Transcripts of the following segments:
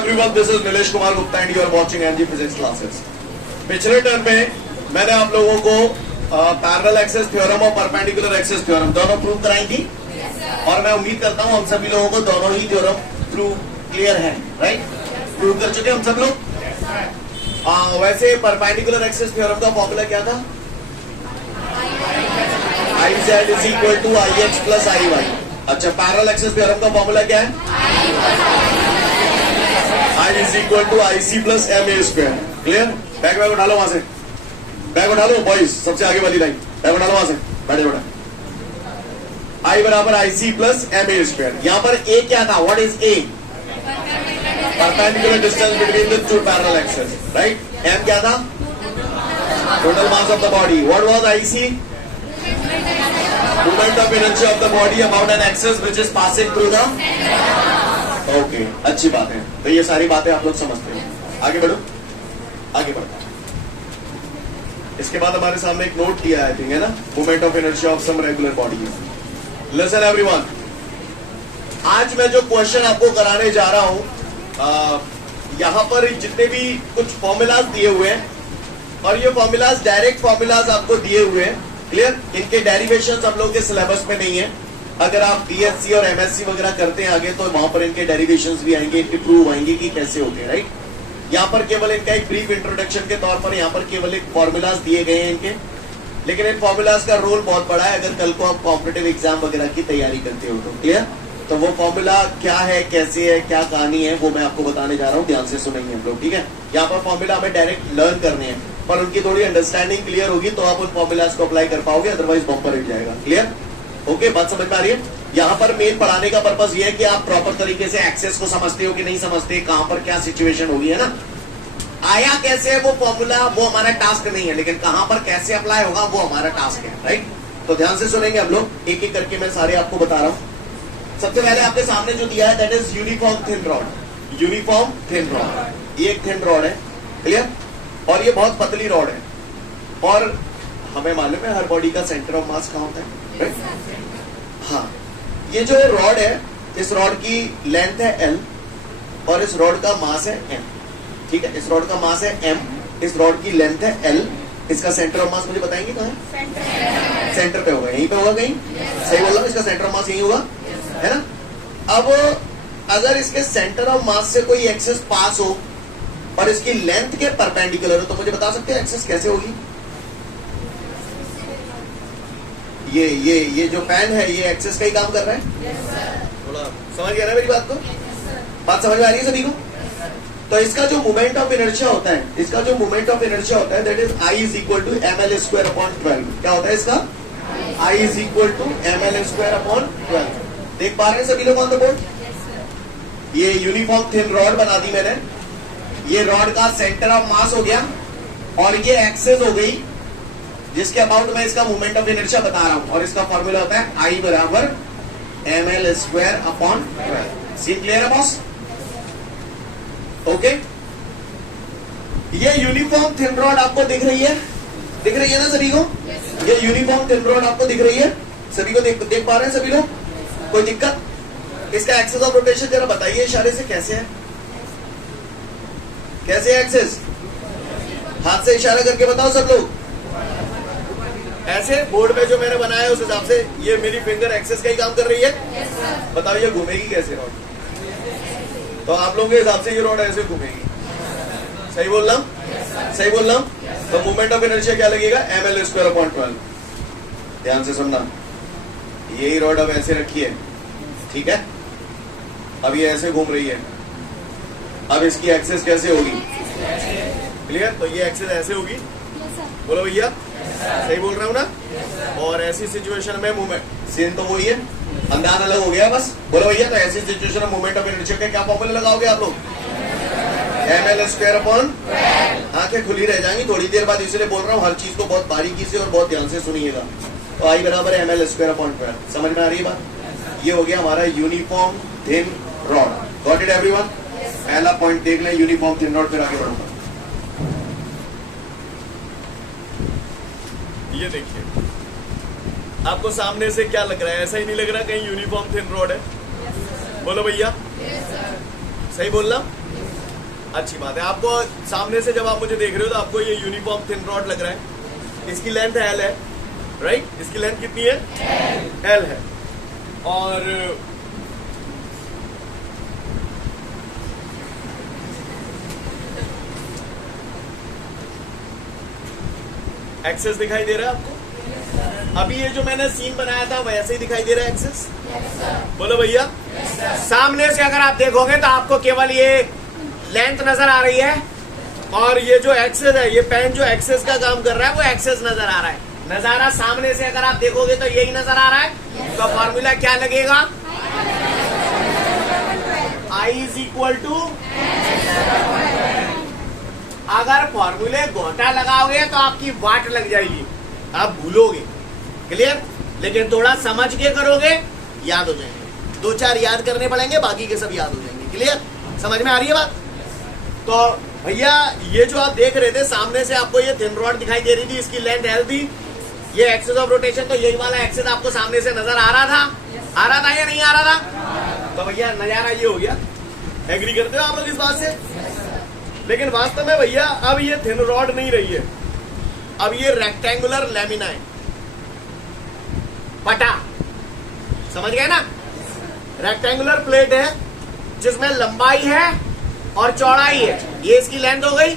everyone, this is Nilesh Kumar Gupta and you are watching NG Physics Classes. पिछले term में मैंने आप लोगों को पैरेलल एक्सेस थ्योरम और परपेंडिकुलर एक्सेस थ्योरम दोनों प्रूव कराई थी और मैं उम्मीद करता हूं हम सभी लोगों को दोनों ही थ्योरम प्रूव क्लियर है, राइट? प्रूव कर चुके हम सब लोग। वैसे परपेंडिकुलर एक्सेस थ्योरम का फॉर्मूला क्या था? IZ is equal to IX plus IY। अच्छा, पैरेलल एक्सेस थ्योरम का फॉर्मूला क्या है? I is equal to IC plus MA square. Clear? Bag उठा लो वहां से, बैग उठा लो बॉयज, सबसे आगे वाली लाइन, बैग उठा लो वहां से, बैठे बैठे। I बराबर IC प्लस MA स्क्वायर। यहां पर A क्या था? What is A? Perpendicular distance between the two parallel axes, right? M क्या था? Total mass of the body. What was IC? Movement of inertia of the body about an axis which is passing through the. Okay, अच्छी बात है। तो ये सारी बातें आप लोग समझते हैं। आगे बढ़ो, आगे बढ़ो। इसके बाद हमारे सामने एक नोट दिया है, है ना? Movement of inertia of some regular bodies. Listen everyone, आज मैं जो क्वेश्चन आपको कराने जा रहा हूं, यहां पर जितने भी कुछ फॉर्मूलाज दिए हुए हैं और ये फॉर्मूलाज डायरेक्ट फॉर्मूलाज आपको दिए हुए हैं, क्लियर? इनके डेरिवेशंस हम लोग के सिलेबस में नहीं है। अगर आप BSc और MSc वगैरह करते हैं आगे तो वहां पर इनके डेरिवेशंस भी आएंगे, इनके प्रूव आएंगे कि कैसे होते हैं, राइट? यहाँ पर केवल इनका एक ब्रीफ इंट्रोडक्शन के तौर पर यहाँ पर केवल एक फॉर्मूलाज दिए गए हैं इनके, लेकिन इन फॉर्मूलाज का रोल बहुत बड़ा है अगर कल को आप कॉम्पिटिटिव एग्जाम वगैरह की तैयारी करते हो तो, क्लियर? तो वो फॉर्मूला क्या है, कैसे है, क्या कहानी है, वो मैं आपको बताने जा रहा हूँ, ध्यान से सुनेंगे हम लोग, ठीक है? यहाँ पर फॉर्मूला हमें डायरेक्ट लर्न करने हैं, पर उनकी थोड़ी अंडरस्टैंडिंग क्लियर होगी तो आप उन फॉर्मूलाज को अप्लाई कर पाओगे, अदरवाइज बम्पर हिट जाएगा। क्लियर? ओके, बात समझ में आ रही है? यहाँ पर मेन पढ़ाने का पर्पस ये है कि आप प्रॉपर तरीके से एक्सेस को समझते हो कि नहीं समझते, कहां पर क्या सिचुएशन होगी, है ना? आया कैसे वो फॉर्मूला, वो हमारा टास्क नहीं है, लेकिन कहां पर कैसे अप्लाई होगा वो हमारा टास्क है, राइट? तो ध्यान से सुनेंगे हम लोग, एक एक करके मैं सारे आपको बता रहा हूं। सबसे पहले आपके सामने जो दिया है that is uniform thin rod. Uniform thin rod, ये एक थिन रॉड है, क्लियर? और ये बहुत पतली रॉड है और हमें मालूम है हर बॉडी का सेंटर ऑफ मास कहां होता है, राइट? हाँ, ये जो रॉड है, इस रॉड की लेंथ है L और इस रॉड का मास है M, ठीक है? इस रॉड का मास है M, इस रॉड की लेंथ है L, इसका सेंटर ऑफ मास मुझे बताएंगे कहां है? सेंटर पे होगा, यहीं पे होगा कहीं? सही बोल रहा हूं, इसका सेंटर ऑफ मास यहीं होगा, है ना? अब अगर इसके सेंटर ऑफ मास से कोई एक्सेस पास हो और इसकी लेंथ के परपेंडिकुलर हो तो मुझे बता सकते हैं एक्सेस कैसे होगी? ये जो पेन है ये एक्सेस का ही काम कर रहा है। थोड़ा समझ गया ना मेरी बात को? बात समझ में आ रही है सभी को? तो इसका जो मोमेंट ऑफ इनर्शिया होता है, इसका जो मोमेंट ऑफ इनर्शिया होता है that is I is equal to ML square upon 12। क्या होता है इसका? I is equal to ML square upon 12। देख पा रहे हैं सभी लोग ऑन द बोर्ड? ये यूनिफॉर्म थिन रॉड बना दी मैंने, ये रॉड का सेंटर ऑफ मास हो गया और ये एक्सेस हो गई जिसके अबाउट मैं इसका मोमेंट ऑफ इनर्शिया बता रहा हूं और इसका फॉर्मूला होता है I बराबर ML स्क्वायर अपॉन 12। सी क्लियर है बॉस? ओके, ये यूनिफॉर्म थिन रॉड आपको दिख रही है? दिख रही है ना सभी को? ये यूनिफॉर्म थिन रॉड आपको दिख रही है? सभी को देख पा रहे हैं सभी लोग? कोई दिक्कत? इसका एक्सेस ऑफ रोटेशन जरा बताइए इशारे से, कैसे है? कैसे है एक्सेस? हाथ से इशारा करके बताओ सब लोग। ऐसे बोर्ड में जो मैंने बनाया है उस हिसाब से ये मेरी फिंगर एक्सेस का ही काम कर रही है। बताओ ये घूमेगी कैसे रॉड? तो आप लोगों के हिसाब से ये रॉड ऐसे घूमेगी। सही बोल रहा हूं? सही बोल रहा हूं? तो मूवमेंट ऑफ इनर्शिया क्या लगेगा? ML square upon 12। ध्यान से सुनना, यही रॉड अब ऐसे रखी है, ठीक है? अब ये ऐसे घूम रही है, अब इसकी एक्सेस कैसे होगी? क्लियर? तो ये एक्सेस ऐसे होगी, बोलो भैया, सही बोल रहा हूं ना? और ऐसी सिचुएशन में मूवमेंट सीन तो वही है, अंदाज अलग हो गया बस। बोलो भैया, तो ऐसी सिचुएशन में मूवमेंट ऑफ इनर्शिया का क्या फॉर्मूला लगाओगे आप लोग? ML स्क्वायर अपॉन, आंखें खुली रह जाएंगी थोड़ी देर बाद, इसलिए बोल रहा हूँ हर चीज को बहुत बारीकी से और बहुत ध्यान से सुनिएगा। तो I बराबर ML स्क्वायर अपॉन 12। समझ में आ रही है बात? ये हो गया हमारा uniform thin rod. Got it everyone? पहला पॉइंट देख लें यूनिफॉर्म थिन रॉड, फिर आगे बढ़ूंगा। ये देखिए, आपको सामने से क्या लग रहा है? ऐसा ही नहीं लग रहा कहीं यूनिफॉर्म थिन रॉड है? बोलो भैया, सही बोल रहा? अच्छी बात है। आपको सामने से जब आप मुझे देख रहे हो तो आपको ये यूनिफॉर्म थिन रॉड लग रहा है। इसकी लेंथ एल है, राइट? इसकी लेंथ कितनी है? एल है। और एक्सेस दिखाई दे रहा है आपको? अभी ये जो मैंने सीन बनाया था वैसे ही दिखाई दे रहा है एक्सेस? बोलो भैया। सामने से अगर आप देखोगे तो आपको केवल ये लेंथ नजर आ रही है, और ये जो एक्सेस है, ये पेन जो एक्सेस का काम कर रहा है वो एक्सेस नजर आ रहा है। नजारा सामने से अगर आप देखोगे तो यही नजर आ रहा है। तो फॉर्मूला क्या लगेगा? I इज इक्वल टू, अगर फॉर्मूले घोटा लगाओगे तो आपकी वाट लग जाएगी, आप भूलोगे। क्लियर? लेकिन थोड़ा समझ के करोगे, याद हो जाएंगे। 2-4 याद करने पड़ेंगे, बाकी के सब याद हो जाएंगे। क्लियर? समझ में आ रही है बात? तो भैया ये जो आप देख रहे थे सामने से, आपको ये थिन रॉड दिखाई दे रही थी, इसकी लेंथ एल थी। ये एक्सेस ऑफ रोटेशन, तो यही वाला एक्सेस आपको सामने से नजर आ रहा था? आ रहा था या नहीं आ रहा था? तो भैया नजारा ये हो गया। एग्री करते हो आप लोग इस बात से? लेकिन वास्तव में भैया अब ये थिन रॉड नहीं रही है, अब ये रेक्टेंगुलर लैमिना है, पटा। समझ गए ना? रेक्टेंगुलर प्लेट है जिसमें लंबाई है और चौड़ाई है। ये इसकी लेंथ हो गई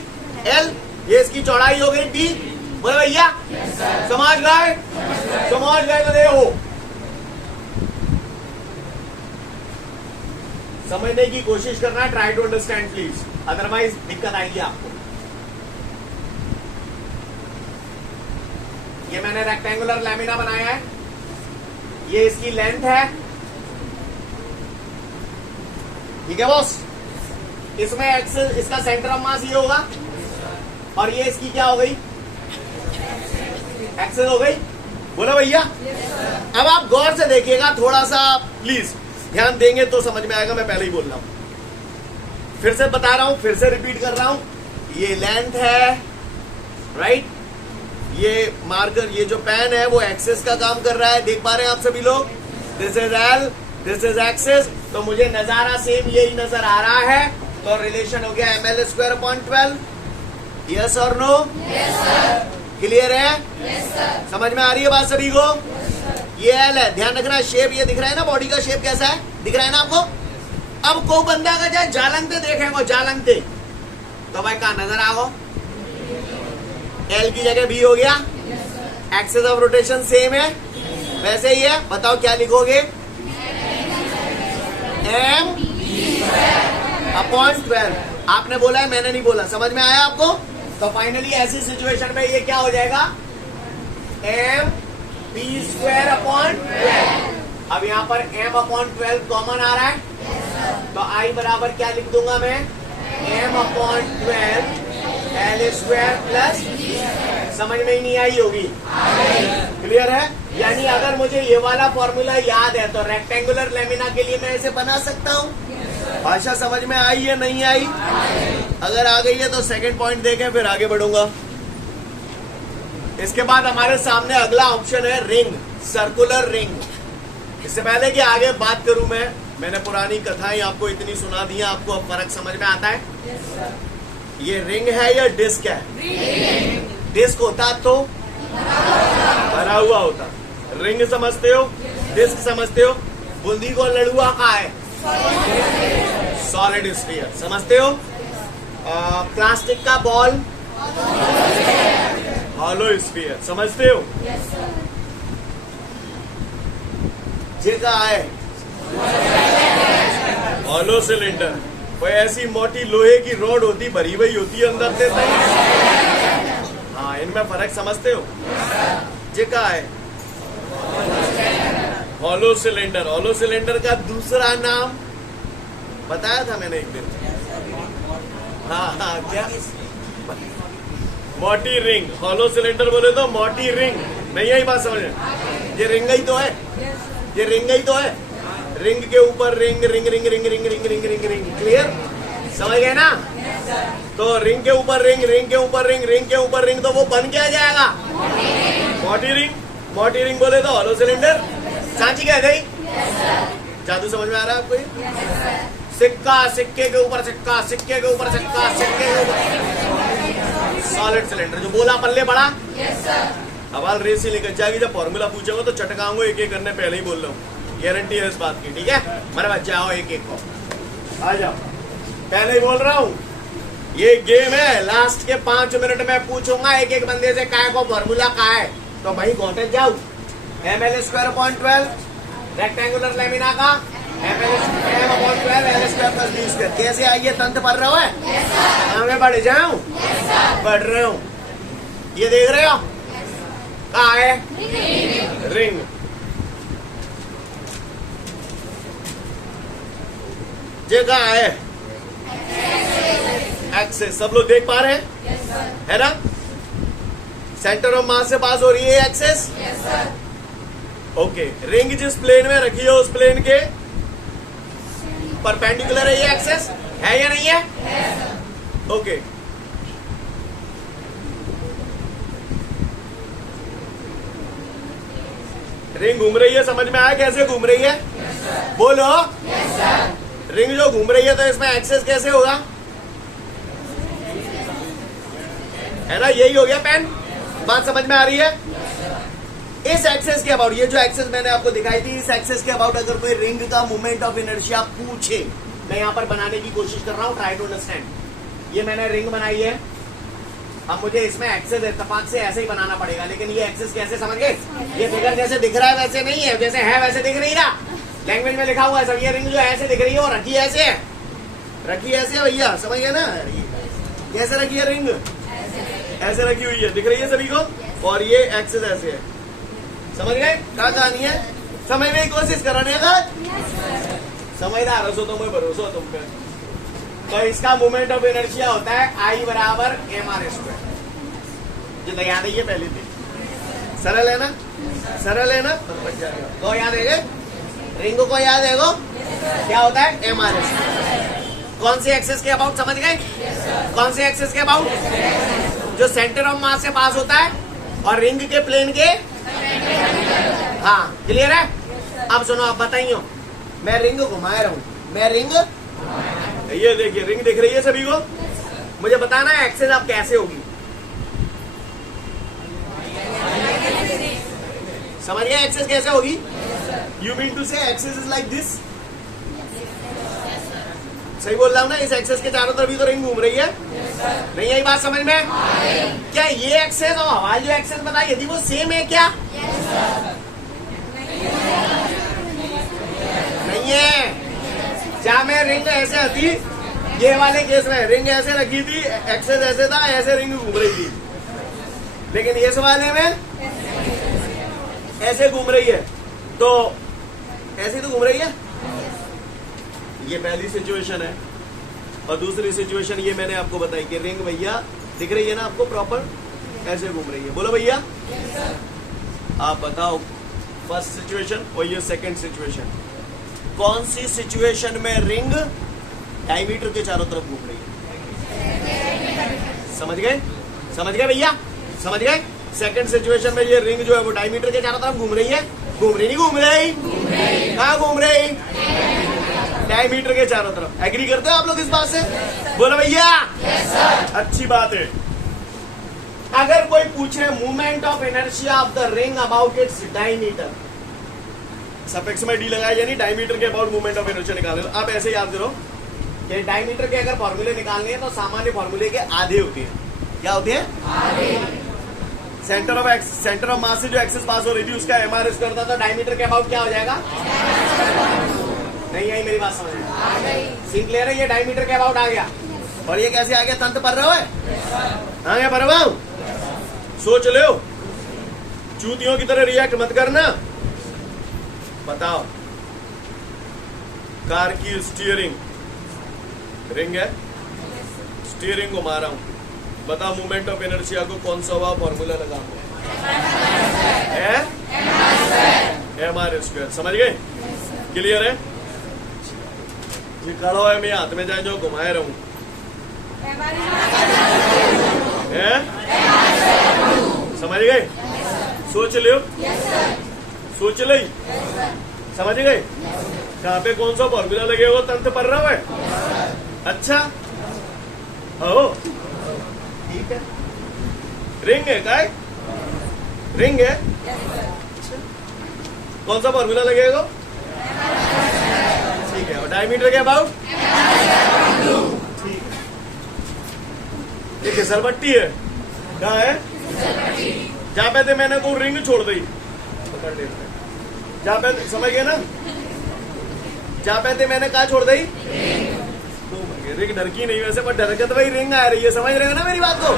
एल, ये इसकी चौड़ाई हो गई बी। बोले भैया समझ गए? समझ गए तो देखो, समझने की कोशिश करना, try to understand please, otherwise दिक्कत आएगी आपको। ये मैंने रेक्टेंगुलर लैमिना बनाया है, ये इसकी लेंथ है, ठीक है बॉस? इसमें एक्सेस, इसका सेंटर ऑफ मास ये होगा, और ये इसकी क्या हो गई? एक्सेस हो गई। बोलो भैया। अब आप गौर से देखिएगा, थोड़ा सा प्लीज ध्यान देंगे तो समझ में आएगा। मैं पहले ही बोल रहा हूं, फिर से बता रहा हूं, फिर से रिपीट कर रहा हूं। ये लेंथ है, राइट? ये मार्कर, ये जो पेन है वो एक्सेस का काम कर रहा है, देख पा रहे हैं आप सभी लोग? This is L, this is axis. तो मुझे नजारा सेम यही नजर आ रहा है, तो रिलेशन हो गया ml²/12। यस और नो? क्लियर है? समझ में आ रही है बात सभी को? ये एल है, ध्यान रखना। शेप ये दिख रहा है ना, बॉडी का शेप कैसा है दिख रहा है ना आपको? अब को बंदा का जाए जालंते देखेंगे, जालंते, तो भाई कहा नजर आओ, एल की जगह बी हो गया। एक्सेस ऑफ रोटेशन सेम है, वैसे ही है। बताओ क्या लिखोगे? m/12। आपने बोला है, मैंने नहीं बोला। समझ में आया आपको? तो फाइनली ऐसी सिचुएशन में ये क्या हो जाएगा? mp²/12। अब यहाँ पर m/12 कॉमन आ रहा है, तो I बराबर क्या लिख दूंगा मैं? m/12 l²+। समझ में ही नहीं आई होगी? क्लियर है? यानी अगर मुझे ये वाला फॉर्मूला याद है तो रेक्टेंगुलर लेमिना के लिए मैं इसे बना सकता हूँ। भाषा समझ में आई या नहीं आई? अगर आ गई है तो सेकंड पॉइंट देखें, फिर आगे बढ़ूंगा। इसके बाद हमारे सामने अगला ऑप्शन है रिंग, सर्कुलर रिंग। इससे पहले कि आगे बात करूं मैंने पुरानी कथाएं आपको इतनी सुना दी हैं, आपको फर्क समझ में आता है? ये रिंग है या डिस्क है? डिस्क होता तो भरा हुआ होता। रिंग समझते हो? डिस्क समझते हो? बूंदी को लड़ुआ का है, सॉलिड स्फीयर। समझते हो? प्लास्टिक का बॉल, हॉलो स्फीयर। समझते हो? ये का है हॉलो सिलेंडर। कोई ऐसी मोटी लोहे की रोड होती, भरी हुई होती है अंदर से। हाँ, इनमें फर्क समझते हो? ये का है हॉलो सिलेंडर। हॉलो सिलेंडर का दूसरा नाम बताया था मैंने एक दिन। हाँ क्या? मोटी रिंग। हॉलो सिलेंडर बोले तो मोटी रिंग। नहीं आई बात समझ में? ये रिंग ही तो है, ये रिंग ही तो है। रिंग के ऊपर ring, ring ring ring ring ring ring ring ring. Clear? समझ गए ना? तो रिंग के ऊपर रिंग, रिंग के ऊपर रिंग, रिंग के ऊपर रिंग, तो वो बन क्या जाएगा? मोटी रिंग। मोटी रिंग बोले तो हॉलो सिलेंडर। सांची कह गई? जादू समझ में आ रहा है आपको? सिक्का, सिक्के के ऊपर सिक्का, सिक्के के ऊपर सिक्का, सिक्के के ऊपर सॉलिड सिलेंडर। जो बोला पल्ले पड़ा। सवाल रेस ही निकल जाएगी। जब फॉर्मूला पूछेगा तो चटकाऊंगा एक एक करने, पहले ही बोल रहा हूँ, गारंटी है इस बात की। ठीक है मेरे बच्चे, आओ एक एक को आ जाओ, पहले ही बोल रहा हूँ ये गेम है। लास्ट के 5 मिनट में पूछूंगा एक एक बंदे से काय को फॉर्मूला का है, तो भाई घोटे जाओ। ml²/12 रेक्टेंगुलर लेमिना का ml²/12 l²+b²। कैसे आइए तंत्र पढ़ रहे हो है? आगे बढ़ जाऊं? पढ़ रहे हूं। ये देख रहे हो कहा है? रिंग। ये कहा है? एक्सेस। सब लोग देख पा रहे हैं? है ना? सेंटर ऑफ मास से पास हो रही है एक्सेस। ओके, रिंग जिस प्लेन में रखी है उस प्लेन के परपेंडिकुलर है ये एक्सेस, है या नहीं है? ओके, रिंग घूम रही है, समझ में आया कैसे घूम रही है? बोलो। रिंग जो घूम रही है तो इसमें एक्सेस कैसे होगा? है ना, यही हो गया पेन। बात समझ में आ रही है? इस एक्सेस के अबाउट, ये जो एक्सेस मैंने आपको दिखाई थी, इस एक्सेस के अबाउट अगर कोई रिंग का मोमेंट ऑफ इनर्शिया पूछे, मैं यहां पर बनाने की कोशिश कर रहा हूं, ट्राई टू अंडरस्टैंड। ये मैंने रिंग बनाई है, अब मुझे इसमें एक्सेस इत्तेफाक से ऐसे ही बनाना पड़ेगा, लेकिन ये एक्सेस कैसे समझ गए? ये फिगर जैसे दिख रहा है वैसे नहीं है, जैसे है वैसे दिख नहीं रहा। लैंग्वेज में लिखा हुआ है सब। ये रिंग जो ऐसे दिख रही है और रखी ऐसे है, रखी ऐसे है भैया, समझ गए ना? कैसे रखी है रिंग? ऐसे रखी हुई है, दिख रही है सभी को। और ये एक्सेस ऐसे है, समझ गए? क्या कहानी है? समझने की कोशिश कराने का। समझदार हो तो मैं भरोसा तुम पे। तो इसका मोमेंट ऑफ इनर्शिया होता है I बराबर mr²। जो याद है ये पहले थी, सरल है ना? सरल है ना? तो याद है, रिंग को याद है? क्या होता है? mr²। कौन सी एक्सेस के अबाउट, समझ गए? कौन सी एक्सेस के अबाउट? जो सेंटर ऑफ मास से पास होता है और रिंग के प्लेन के। हाँ, क्लियर है? अब सुनो, अब बताइए, मैं रिंग घुमा रहा हूं, मैं रिंग, ये देखिए रिंग दिख रही है सभी को। मुझे बताना है एक्सेस अब कैसे होगी। समझ गए एक्सेस कैसे होगी? यू मीन टू से एक्सेस इज लाइक दिस। सही बोल रहा हूं ना? इस एक्सेस के चारों तरफ भी तो रिंग घूम रही है। नहीं आई बात समझ में? क्या ये एक्सेस और हमारी जो एक्सेस बताई यदि वो सेम है क्या? नहीं है। जहां में रिंग ऐसे आती, ये वाले केस में रिंग ऐसे रखी थी, एक्सेस ऐसे था, ऐसे रिंग घूम रही थी। लेकिन इस वाले में ऐसे घूम रही है, तो ऐसे तो घूम रही है। ये पहली सिचुएशन है। और दूसरी सिचुएशन ये मैंने आपको बताई कि रिंग भैया दिख रही है ना आपको प्रॉपर, ऐसे घूम रही है। बोलो भैया। आप बताओ फर्स्ट सिचुएशन और ये सेकंड सिचुएशन, कौन सी सिचुएशन में रिंग डायमीटर के चारों तरफ घूम रही है? समझ गए? समझ गए भैया? समझ गए? सेकंड सिचुएशन में ये रिंग जो है वो डायमीटर के चारों तरफ घूम रही है। घूम रही नहीं घूम रही? कहाँ घूम रही? डायमीटर के चारों तरफ। एग्री करते हो आप लोग इस बात से? बोलो भैया। अच्छी बात है। अगर कोई पूछे movement of inertia of the ring about its diameter, suffix में डी लगाया, यानी डायमीटर के अबाउट मूवमेंट ऑफ इनर्शिया निकाले। तो आप ऐसे याद करो कि डायमीटर के अगर फॉर्मूले निकालने हैं तो सामान्य फॉर्मूले के आधे होते हैं। क्या होते हैं? आधे। सेंटर ऑफ मास से जो एक्सेस पास हो रही थी उसका mr² करता था, डायमीटर के अबाउट क्या हो जाएगा? नहीं आई मेरी बात समझ में? सीन क्लियर है? ये डायमीटर के अबाउट आ गया। और ये कैसे आ गया? तंत्र पढ़ रहे हो? हाँ, क्या पढ़ रहा हूं? सोच लो, चूतियों की तरह रिएक्ट मत करना। बताओ, कार की स्टीयरिंग, रिंग है, स्टीयरिंग घुमा रहा हूं, बताओ मूवमेंट ऑफ इनर्शिया को कौन सा हुआ फॉर्मूला लगाऊंगा? mr²। समझ गए? क्लियर है? ये खड़ा है, मैं हाथ में जाए जो घुमाए रहूं, समझ गए? सोच लो, सोच ली, समझ गए? कहाँ पे कौन सा फॉर्मूला लगेगा तंत्र पढ़ रहा है? अच्छा हो ठीक है। रिंग है काय? रिंग है। अच्छा। कौन सा फॉर्मूला लगेगा? ठीक है। और डायमीटर के अबाउट? ठीक है। ये फिसलपट्टी है। कहाँ है? जहाँ पे थे मैंने को रिंग छोड़ दी, पकड़ लेते हैं। जहाँ पे समझ गए ना, जहाँ पे थे मैंने कहा छोड़ दी रिंग। ढरकी नहीं वैसे, पर ढरकत भाई रिंग आ रही है, समझ रहे हो ना मेरी बात को?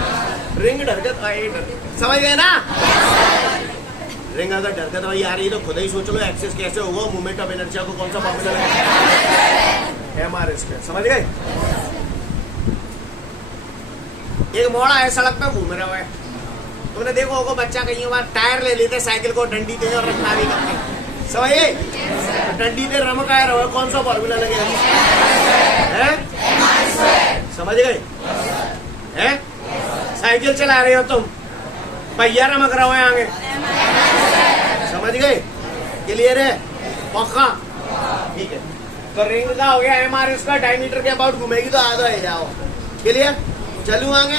रिंग ढरकत आई, समझ गए ना? रिंग अगर ढरकत भाई आ रही है तो खुद ही सोच लो एक्सेस कैसे होगा, मूवमेंट ऑफ इनर्शिया को कौन सा फॉर्मूला लगेगा? MR²। समझ गए? एक मोड़ा है सड़क पे घूम रहा है, तुमने देखो होगा बच्चा कहीं बार टायर ले लेते साइकिल को, डंडी दे और रखना भी करते, समझिए? डंडी दे रमक आया रहा है, कौन सा फॉर्मूला लगेगा? समझ गए? हैं? साइकिल चला रहे हो तुम, पहिया रमक रहा है आगे, समझ गए? क्लियर है? पक्का? ठीक है। तो रिंग का हो गया MR², डायमीटर के अबाउट घूमेगी तो आधा है जाओ। क्लियर? चलू आगे।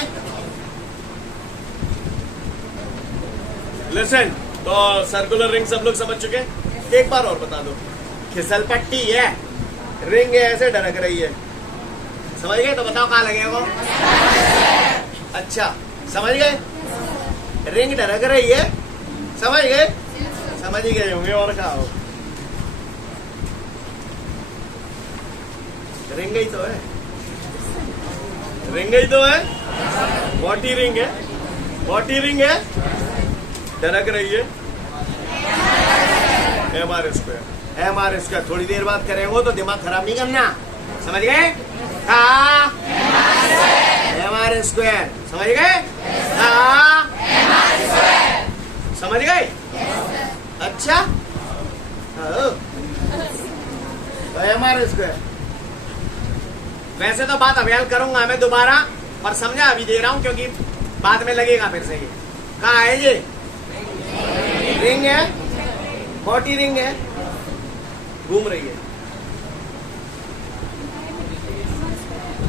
लिसन, तो सर्कुलर रिंग सब लोग समझ चुके? एक बार और बता दो। फिसलपट्टी है, रिंग है, ऐसे ढरक रही है, समझ गए? तो बताओ कहाँ लगेगा? अच्छा, समझ गए? रिंग ढरक रही है, समझ गए? समझ ही गए होंगे, और कहा हो? रिंग ही तो है, रिंग ही तो है, बॉडी रिंग है, बॉडी रिंग है, ढरक रही है। MR²। थोड़ी देर बाद करेंगे तो दिमाग खराब नहीं करना, समझ गए? हाँ, MR²। समझ गए? हाँ, समझ गए? अच्छा, तो MR²। वैसे तो बात अभ्यास करूंगा मैं दोबारा, पर समझा अभी दे रहा हूं क्योंकि बाद में लगेगा फिर से। ये कहाँ है? ये रिंग है, बॉडी रिंग है, घूम रही है,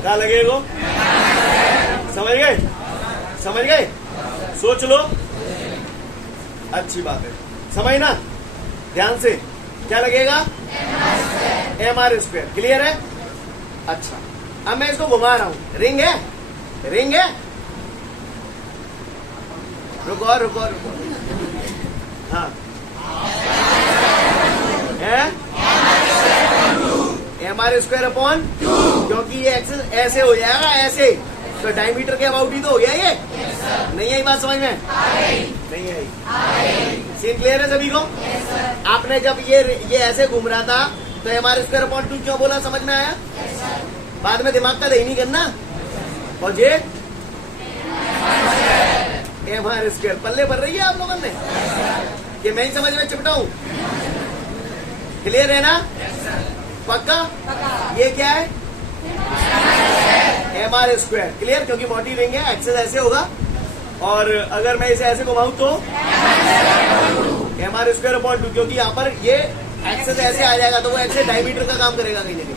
क्या लगेगा? समझ गए? समझ गए? सोच लो, अच्छी बात है, समझना ध्यान से। क्या लगेगा? MR²। क्लियर है? अच्छा, अब मैं इसको घुमा रहा हूं। रिंग है, रिंग है, रुको रुको रुको, हाँ है MR² अपॉन, क्योंकि ये एक्सेस ऐसे हो जाएगा, ऐसे, तो डायमीटर के अबाउट ही तो हो गया ये। नहीं आई बात समझ में? नहीं आई। सीन क्लियर है सभी को? आपने जब ये ऐसे घूम रहा था तो MR² अपॉन 2 क्यों बोला, समझ में आया? बाद में दिमाग का दही नहीं करना। और ये MR² पल्ले भर रही है आप लोगों ने, कि मैं ही समझ में चिपटा हूं? क्लियर है ना? पक्का? ये क्या है? MR²। क्लियर? क्योंकि बॉडी रिंग है, एक्सेस ऐसे होगा, और अगर मैं इसे ऐसे घुमाऊं तो MR² अपॉन 2, क्योंकि यहाँ पर ये एक्सेस ऐसे आ जाएगा तो वो एक्सेस डायमीटर का काम करेगा कहीं ना कहीं।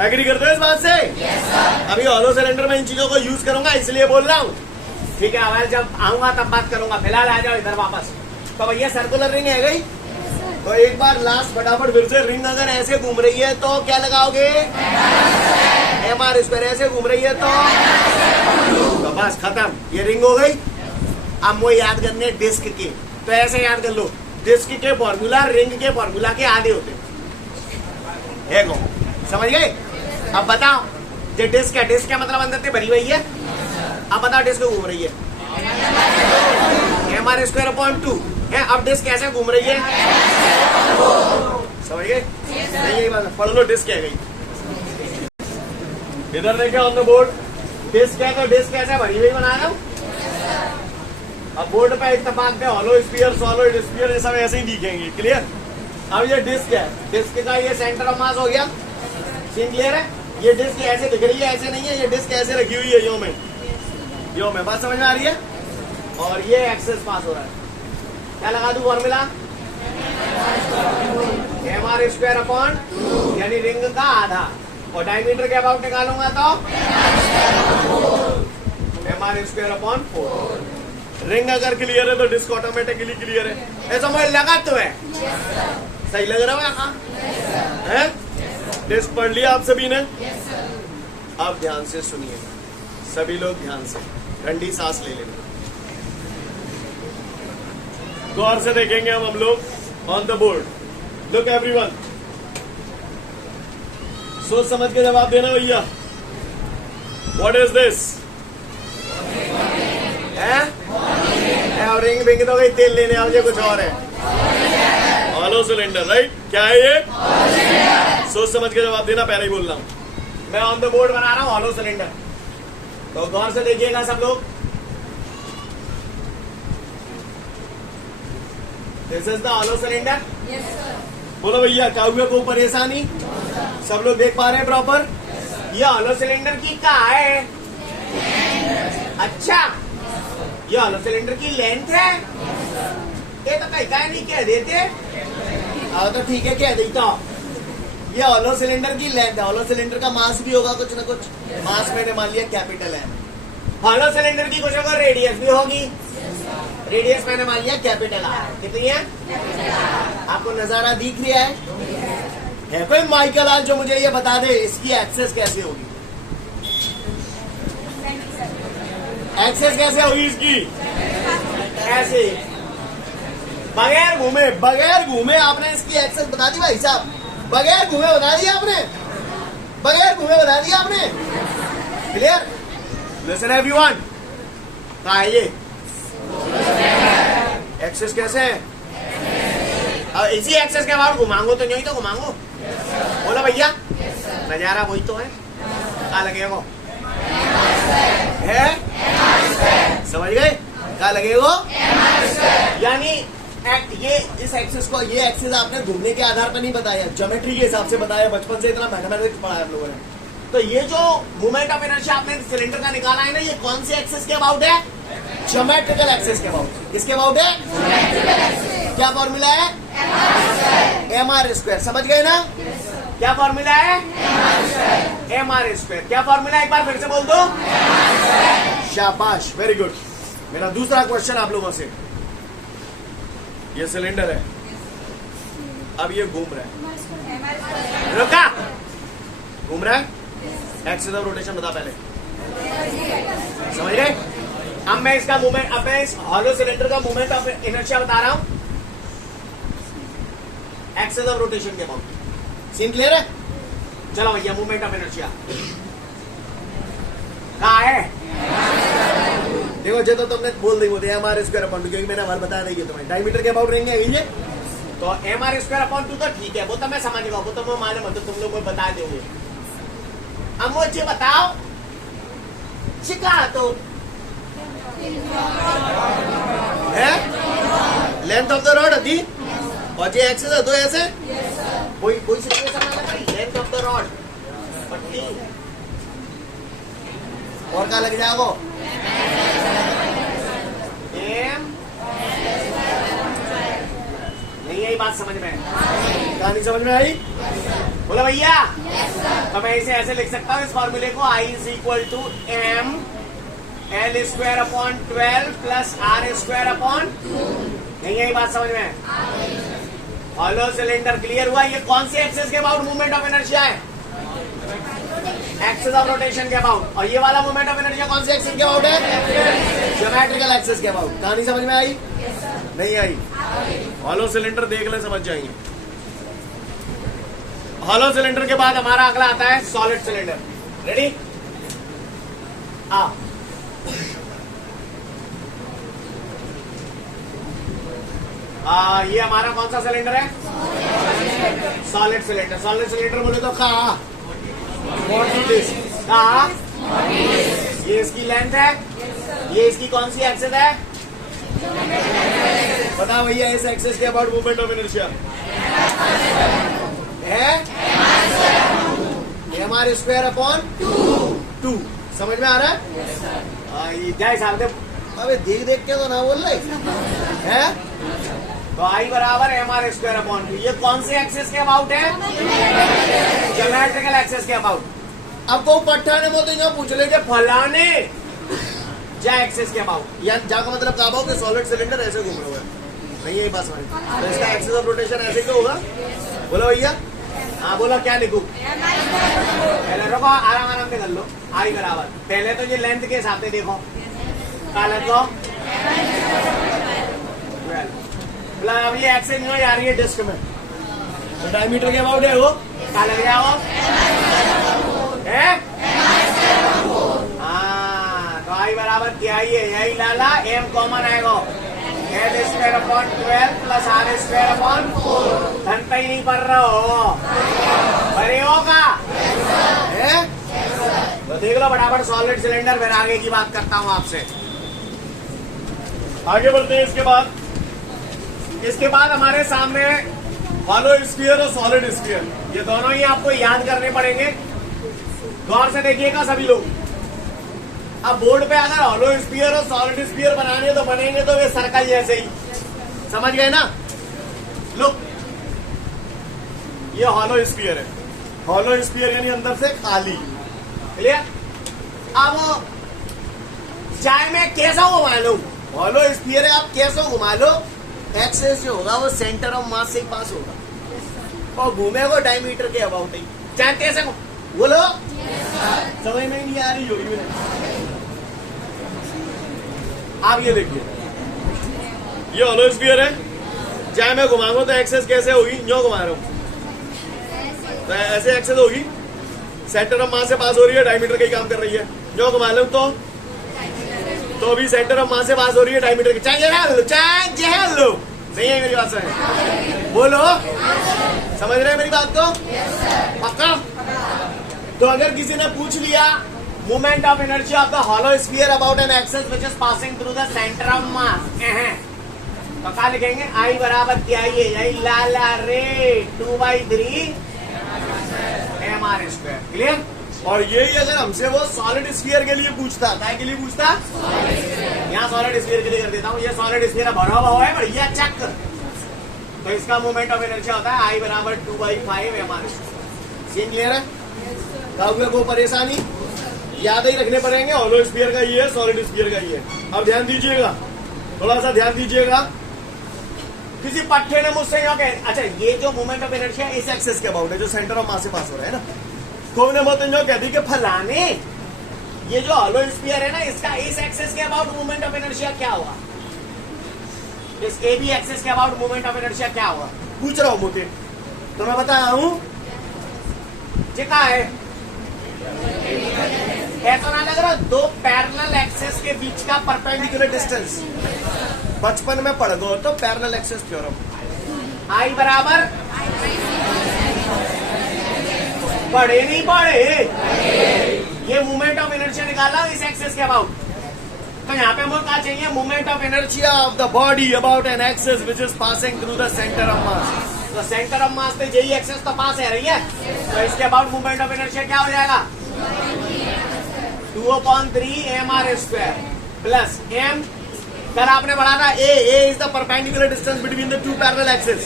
एग्री करते हो इस बात से? अभी हॉलो सिलेंडर में इन चीजों को यूज करूंगा, इसलिए बोल रहा हूँ। ठीक है, अब जब आऊंगा तब बात करूंगा, फिलहाल आ जाओ इधर वापस। तो भैया सर्कुलर रिंग है गई, तो एक बार लास्ट फटाफट फिर से, रिंग अगर ऐसे घूम रही है तो क्या लगाओगे? MR²। ऐसे घूम रही है तो बस खत्म, ये रिंग हो गई। अब वो याद करने डिस्क के, तो ऐसे याद कर लो, डिस्क के फॉर्मूला रिंग के फॉर्मूला के आधे होते हैं, समझ गए? अब बताओ, जो डिस्क है, डिस्क का मतलब अंदर से भरी हुई है। अब बताओ डिस्क घूम रही है, MR² अपॉन 2 है। अब डिस्क कैसे घूम रही है, समझ गए? नहीं यही बात, पढ़ लो डिस्क क्या गई। इधर देखे ऑन द बोर्ड, डिस्क है, तो डिस्क कैसे भरी हुई बना रहा हूं। अब बोर्ड पे इत्तेफाक पे हॉलो स्फीयर, सॉलिड स्फीयर, ये सब ऐसे ही दिखेंगे। क्लियर? अब ये डिस्क है, डिस्क का ये सेंटर ऑफ मास हो गया। सीन क्लियर है? ये डिस्क ऐसे दिख रही है, ऐसे नहीं है, ये डिस्क ऐसे रखी हुई है, यो में बात समझ में आ रही है? और ये एक्सेस पास हो रहा है, क्या लगा दूं formula? M R square upon यानी रिंग का आधा, और डायमीटर के अबाउट निकालूंगा तो M R square upon 4। Ring अगर क्लियर है तो डिस्क ऑटोमेटिकली क्लियर है। ऐसा मुझे लगा तो है, सही लग रहा है यहाँ है? डिस्क पढ़ लिया आप सभी ने? आप ध्यान से सुनिए, सभी लोग ध्यान से ठंडी सांस ले लेना, गौर से देखेंगे हम लोग on the board. Look everyone, सोच समझ के जवाब देना भैया। What is this? रिंग बिंग तो गई, तेल लेने आओ, ये कुछ और है। Hollow cylinder, right? क्या है ये? सोच समझ के जवाब देना, पहले ही बोल रहा हूं मैं। ऑन द बोर्ड बना रहा हूं हॉलो सिलेंडर, तो गौर से देखिएगा सब लोग। This is the hollow cylinder. बोलो भैया, क्या हुआ? कोई परेशानी? सब लोग देख पा रहे हैं प्रॉपर? ये हॉलो सिलेंडर की कहाँ है? अच्छा, ये हॉलो सिलेंडर की लेंथ है। ये तो कहीं का नहीं कह देते। तो ठीक है, कह देता हूं। ये हॉलो सिलेंडर की लेंथ है। हॉलो सिलेंडर का मास भी होगा कुछ ना कुछ। मास मैंने मान लिया कैपिटल है। हॉलो सिलेंडर की कुछ होगा, रेडियस भी होगी। रेडियस मैंने मान लिया कैपिटल आर। कितनी है? आपको नजारा दिख रहा है कोई माइकल आज जो मुझे ये बता दे इसकी एक्सेस कैसे होगी? एक्सेस कैसे होगी इसकी? ऐसे बगैर घूमे आपने इसकी एक्सेस बता दी भाई साहब। बगैर घूमे बता दिया आपने, बगैर घूमे बता दिया आपने। क्लियर? लिसन एवरीवन, कहाँ है ये एक्सेस? कैसे है? अब इसी एक्सेस के बाद घुमाऊंगो तो नहीं तो घुमाऊंगो। बोला भैया, नजारा वही तो है। क्या लगेगा? है? समझ गए? क्या लगेगा? यानी ये इस एक्सेस को, ये एक्सेस आपने घूमने के आधार पर नहीं बताया, ज्योमेट्री के हिसाब से बताया। बचपन से इतना मैथमेटिक्स पढ़ा है आप लोगों ने। तो ये जो मोमेंट ऑफ इनर्शिया आपने सिलेंडर का निकाला है ना, ये कौन से एक्सेस के अबाउट है? ज्योमेट्रिकल एक्सेस के अबाउट। किसके अबाउट है? क्या फॉर्मूला है? M R square. समझ गए ना? क्या फॉर्मूला है? M R square. क्या फॉर्मूला है? एक बार फिर से बोल दो। शाबाश, वेरी गुड। मेरा दूसरा क्वेश्चन आप लोगों से, ये सिलेंडर है, अब ये घूम रहा है। रुका, घूम रहा है। एक्सिस ऑफ रोटेशन बता पहले। समझ गए? अब मैं इसका मूवमेंट, अब मैं इस हॉलो सिलेंडर का मूवमेंट ऑफ इनर्शिया बता रहा हूं एक्सिस ऑफ रोटेशन के अबाउट। सीन क्लियर है? चलो भैया, मूवमेंट ऑफ इनर्शिया कहाँ है? देखो, जो तो तुमने बोल दी होते एम आर स्क्वायर अपॉन 2, क्योंकि मैंने बता देगी तुम्हें डायमीटर के अबाउट रिंग है ये। तो एम आर स्क्वायर अपॉन 2 तो ठीक है, वो तो मैं समझ गया, वो तो मैं माने मत, तुम लोग को बता दोगे। अब मुझे बताओ, चिका तो है लेंथ ऑफ द रॉड अभी, और ये एक्सेस है तो ऐसे कोई सिचुएशन ना लगे। लेंथ ऑफ द रॉड पट्टी और क्या लग जाएगा? एम। नहीं आई बात समझ में? कहानी समझ में आई? बोला भैया। तो मैं इसे ऐसे लिख सकता हूँ इस फॉर्मूले को, I is equal to M L square upon 12 plus R square upon. नहीं आई बात समझ में? हॉलो सिलेंडर क्लियर हुआ? ये कौन सी एक्सेस के अबाउट मूवमेंट ऑफ इनर्शिया है? एक्सेस ऑफ रोटेशन के अबाउट। और ये वाला मूवमेंट ऑफ इनर्शिया कौन से एक्सेस के अबाउट है? ज्योमेट्रिकल एक्सेस के अबाउट। कहानी समझ में आई? नहीं आई? हॉलो सिलेंडर देख ले, समझ जाएंगे। हॉलो सिलेंडर के बाद हमारा अगला आता है सॉलिड सिलेंडर। रेडी? ये हमारा कौन सा सिलेंडर है? Solid cylinder. सॉलिड सिलेंडर बोले तो कहा? कहा? ये इसकी लेंथ है, ये इसकी कौन सी एक्सेस है? बताओ भैया, इस एक्सेस के अबाउट मूवमेंट ऑफ इनर्शिया है एम आर स्क्वायर अपॉन 2। समझ में आ रहा है? क्या हिसाब से? अबे देख देख के तो ना बोल रहे हैं। तो आई बराबर एम आर स्क्वायर अपॉन 2। ये कौन से एक्सेस के अबाउट है? ज्योमेट्रिकल एक्सेस के अबाउट। अब को पट्टा ने बोलते जो पूछ ले फलाने जा एक्सेस के अबाउट, या जा का मतलब क्या होगा कि सॉलिड सिलेंडर ऐसे घूम रहा है, नहीं यही बात समझ। तो इसका एक्सेस ऑफ रोटेशन ऐसे क्यों होगा? बोलो भैया। हाँ बोलो, क्या लिखूं? पहले रुको, आराम आराम से कर लो। आई बराबर पहले तो ये लेंथ के हिसाब से देखो, काला को अब ये एक्सेस नहीं आ रही है डिस्क में, तो डायमीटर के अबाउट है वो क्या लग गया वो है? हाँ, तो आई बराबर क्या ही है? यही लाला एम कॉमन आएगा, L square upon 12 plus R square upon 4। धन पे ही नहीं पढ़ रहा हो, भरे होगा है? तो देख लो फटाफट सॉलिड सिलेंडर, फिर आगे की बात करता हूँ आपसे। आगे बढ़ते हैं। इसके बाद हमारे सामने हॉलो स्फीयर और सॉलिड स्फीयर, ये दोनों ही आपको याद करने पड़ेंगे। गौर से देखिएगा सभी लोग। अब बोर्ड पे अगर हॉलो स्फीयर और सॉलिड स्फीयर बनाने तो बनेंगे तो वे सर्कल जैसे ही, समझ गए ना? लुक, ये हॉलो स्फीयर है। हॉलो स्फीयर यानी अंदर से खाली, क्लियर? अब चाहे मैं कैसा घुमा लू, हॉलो स्फीयर है, आप कैसा घुमा लो, एक्सेस जो होगा वो सेंटर ऑफ मास से ही पास होगा और घूमेगा डायमीटर के अबाउट ही, चाहे कैसे बोलो। समझ में नहीं आ रही होगी। आप ये देखिए, ये हॉलो स्फीयर है, चाहे मैं घुमाऊंगा तो एक्सेस कैसे होगी? जो घुमा रहा हूं तो ऐसे एक्सेस होगी, सेंटर ऑफ मास से पास हो रही है, डायमीटर का ही काम कर रही है। जो घुमा लो तो भी सेंटर ऑफ मास से पास हो रही है, डायमीटर की। चाहे जहल लो, नहीं है मेरी बात समझ? बोलो, समझ रहे हैं मेरी बात को? पक्का? तो अगर किसी ने पूछ लिया moment of energy of the hollow sphere about an axis which is passing through the centre of mass, तो क्या लिखेंगे? आई बराबर क्या है? यही लाला रे 2/3 एम आर स्क्वायर। क्लियर? और यही अगर हमसे वो सॉलिड स्फीयर के लिए पूछता, क्या के लिए पूछता? यहाँ सॉलिड स्फीयर के लिए कर देता हूँ। ये सॉलिड स्फीयर भरा हुआ है बढ़िया चक, तो इसका मोमेंट ऑफ इनर्शिया होता है आई बराबर 2/5 M R square. Scene clear है? को परेशानी याद ही रखने पड़ेंगे, हॉलो स्फीयर का ये है, सॉलिड स्फीयर का ये है। अब ध्यान दीजिएगा, थोड़ा सा ध्यान दीजिएगा। किसी पट्टे ने मुझसे यहाँ कह, अच्छा ये जो मोमेंट ऑफ इनर्शिया इस एक्सेस के अबाउट है, जो सेंटर ऑफ मास से पास हो रहा है ना, कोई ने बहुत जो कहती कि फलाने ये जो हॉलो स्फीयर है ना, इसका इस एक्सेस के अबाउट मोमेंट ऑफ इनर्शिया क्या हुआ? इस ए बी एक्सेस के अबाउट मोमेंट ऑफ इनर्शिया क्या हुआ? पूछ रहा हूं मुझे, तो मैं बता रहा हूं ये क्या है? ऐसा ना लग रहा, दो पैरेलल एक्सेस के बीच का परपेंडिकुलर डिस्टेंस। बचपन में पढ़ गो तो पैरेलल एक्सेस थ्योरम। आई बराबर पढ़े नहीं पढ़े? ये मोमेंट ऑफ इनर्शिया निकाला इस एक्सेस के अबाउट। तो यहाँ पे हमको क्या चाहिए? Moment of inertia of the body about an axis which is passing through the centre of mass. तो सेंटर ऑफ मास पे यही एक्सेस तो पास है रही है, तो इसके अबाउट मोमेंट ऑफ इनर्शिया क्या हो जाएगा? 2/3 M R square plus M. कल आपने पढ़ा था A is the perpendicular distance between the two parallel axes.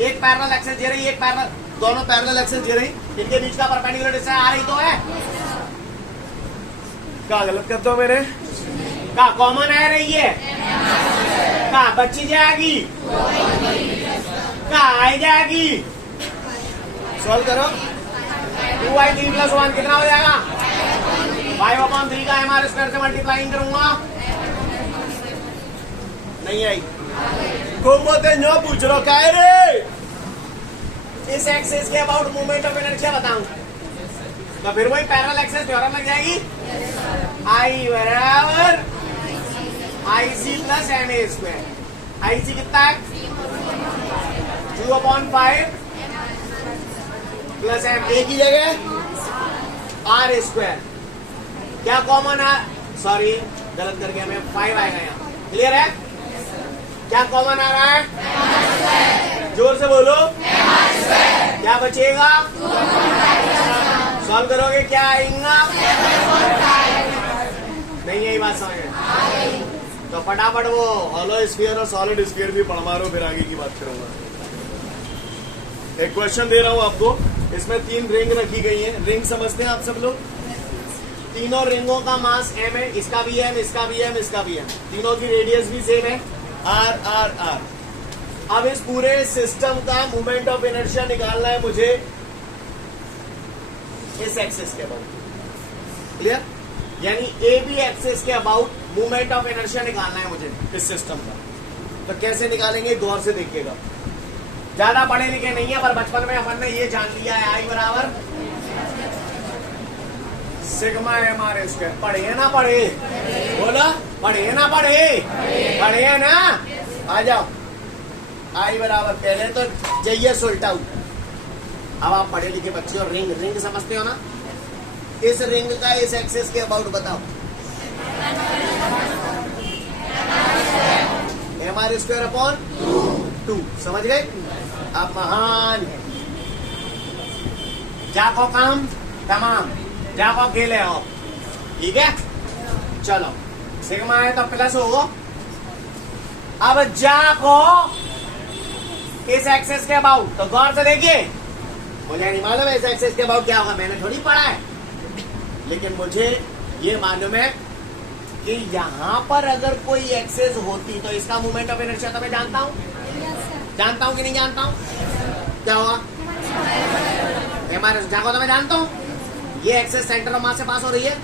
एक पैरेलल एक्सेस दे रही, एक पैरेलल, दोनों पैरेलल एक्सेस दे रही, इनके बीच का परपेंडिकुलर डिस्टेंस आ रही तो है। क्या गलत करते हो मेरे? क्या कॉमन आ रही है? क्या बच्ची जाएगी? क्या आई जाएगी? सॉल्व करो। 2/3 + 1 कितना हो जाएगा? 5/3 का एम आर स्क्वायर से मल्टीप्लाइंग करूंगा, नहीं आई। घूमते न पूछ रहा क्या है रे? इस एक्सेस के अबाउट मूवमेंट ऑफ इनर्शिया बताऊं तो फिर वही पैरेलल एक्सेस थ्योरम लग जाएगी। आई बराबर IC + MA स्क्वायर। IC कितना है? 2/5 प्लस M, A की जगह R स्क्वायर। क्या कॉमन है? सॉरी गलत कर गया मैं, 5 आएगा यहाँ। क्लियर है? क्या कॉमन आ रहा है? जोर से बोलो। क्या बचेगा? सॉल्व करोगे क्या आएगा? नहीं यही बात समझ में तो फटाफट वो हॉलो स्फीयर और सॉलिड स्फीयर भी पढ़ मारो, फिर आगे की बात करूंगा। एक क्वेश्चन दे रहा हूं आपको, इसमें 3 रिंग रखी गई हैं। रिंग समझते हैं आप सब लोग? तीनों रिंगों का मास m है, इसका भी m, इसका भी m, इसका भी m, तीनों की रेडियस भी सेम है r r r। अब इस पूरे सिस्टम का मोमेंट ऑफ इनर्शिया निकालना है मुझे इस एक्सिस के अबाउट, क्लियर? यानी ए बी एक्सिस के अबाउट मोमेंट ऑफ इनर्शिया निकालना है मुझे इस सिस्टम का। तो कैसे निकालेंगे, गौर से देखिएगा। ज्यादा पढ़े लिखे नहीं है, पर बचपन में अपन ने ये जान लिया है, आई बराबर सिग्मा एम आर स्क्वायर। पढ़े ना पढ़े? बोला पढ़े ना पढ़े? पढ़े ना? आ जाओ। आई बराबर, पहले तो जाइए सोल्ट आउट। अब आप पढ़े लिखे बच्चे और रिंग, रिंग समझते हो ना? इस रिंग का इस एक्सिस के अबाउट बताओ। एम आर स्क्वायर अपॉन 2, समझ गए? आप महान है। जाको काम तमाम, जाको खेले हो, ठीक है? चलो, सिग्मा है तो प्लस हो। अब जाको इस एक्सेस के अबाउट, तो गौर से देखिए, मुझे नहीं मालूम है इस एक्सेस के अबाउट क्या होगा, मैंने थोड़ी पढ़ा है, लेकिन मुझे ये मालूम है कि यहां पर अगर कोई एक्सेस होती तो इसका मोमेंट ऑफ इनर्शिया तो मैं जानता हूं, जानता हूं कि नहीं जानता हूं? क्या होगा? हमारे जाको तो मैं जानता हूं, ये एक्सेस सेंटर ऑफ मास से पास हो रही है,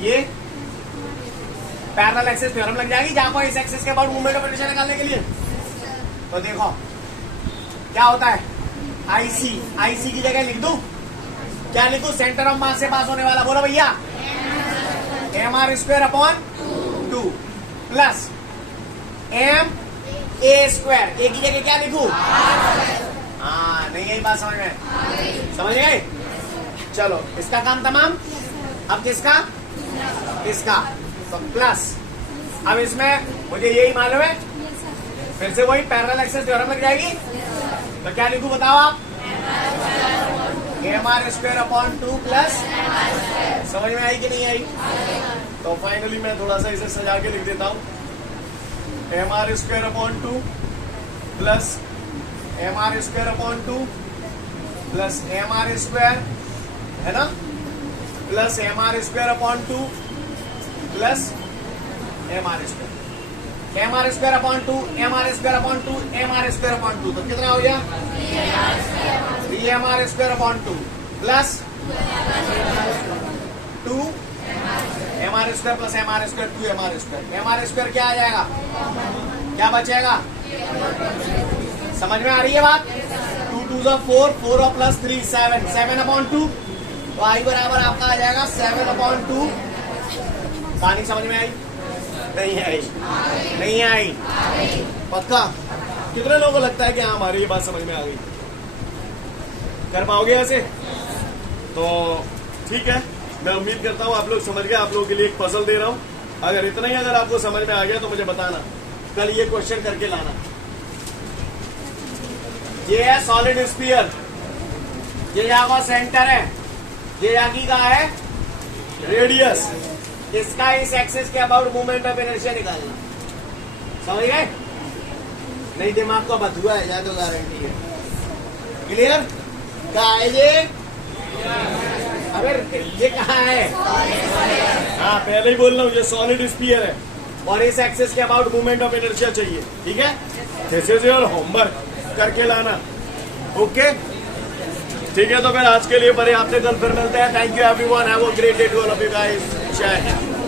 ये पैरेलल एक्सेस थ्योरम लग जाएगी जाको इस एक्सेस के अबाउट मोमेंट ऑफ इनर्शिया निकालने के लिए। तो देखो क्या होता है, आईसी, आईसी की जगह लिख दूं, क्या लिखूं? सेंटर ऑफ मास से पास होने वाला, बोलो भैया, M R square upon 2 plus M A square, A की जगह क्या लिखूं? हाँ, नहीं यही बात समझ में? समझ गए? चलो, इसका काम तमाम। अब किसका? इसका, तो प्लस। अब इसमें मुझे यही मालूम है, फिर से वही पैरेलल एक्सेस थ्योरम लग जाएगी, तो क्या लिखूं बताओ आप? M R square upon 2 plus, समझ में आई कि नहीं आई? तो फाइनली मैं थोड़ा सा इसे सजा के लिख देता हूं, M R square upon 2 plus M R square upon 2 plus M R square, है ना, plus M R square upon 2 plus M R square, M R square upon 2, M R square upon 2, M R square upon 2, तो कितना हो गया? 3 M R square upon 2 plus 2 M R square plus M R square 2 M R square. M R square क्या आ जाएगा? क्या बचेगा? समझ में आ रही है बात? 2 2 4, 4 प्लस 3 7, 7 अपॉन 2, तो आई बराबर आपका आ जाएगा 7 अपॉन 2। कहानी समझ में आई? नहीं आई? नहीं आई? पक्का? कितने लोगों को लगता है कि हाँ हमारी ये बात समझ में आ गई? कर पाओगे ऐसे? तो ठीक है, मैं उम्मीद करता हूँ आप लोग समझ गए। आप लोगों के लिए एक पजल दे रहा हूँ, अगर इतना ही अगर आपको समझ में आ गया तो मुझे बताना, कल ये क्वेश्चन करके लाना। ये है सॉलिड स्फीयर, ये यहाँ सेंटर है, ये यहाँ का है रेडियस, इसका इस एक्सिस के अबाउट मोमेंट ऑफ इनर्शिया निकालना। समझ गए? नहीं दिमाग को बधुआ है, ज्यादा गारंटी है। क्लियर? कहा है ये? अगर ये कहा है, हाँ पहले ही बोल रहा हूँ, ये सॉलिड स्फीयर है और इस एक्सिस के अबाउट मूवमेंट ऑफ इनर्शिया चाहिए, ठीक है? दिस इज योर होमवर्क, करके लाना। ओके, ठीक है, तो फिर आज के लिए पर्याप्त है, कल फिर मिलते हैं। Thank you everyone, have a great day to all of you guys. जय हिंद।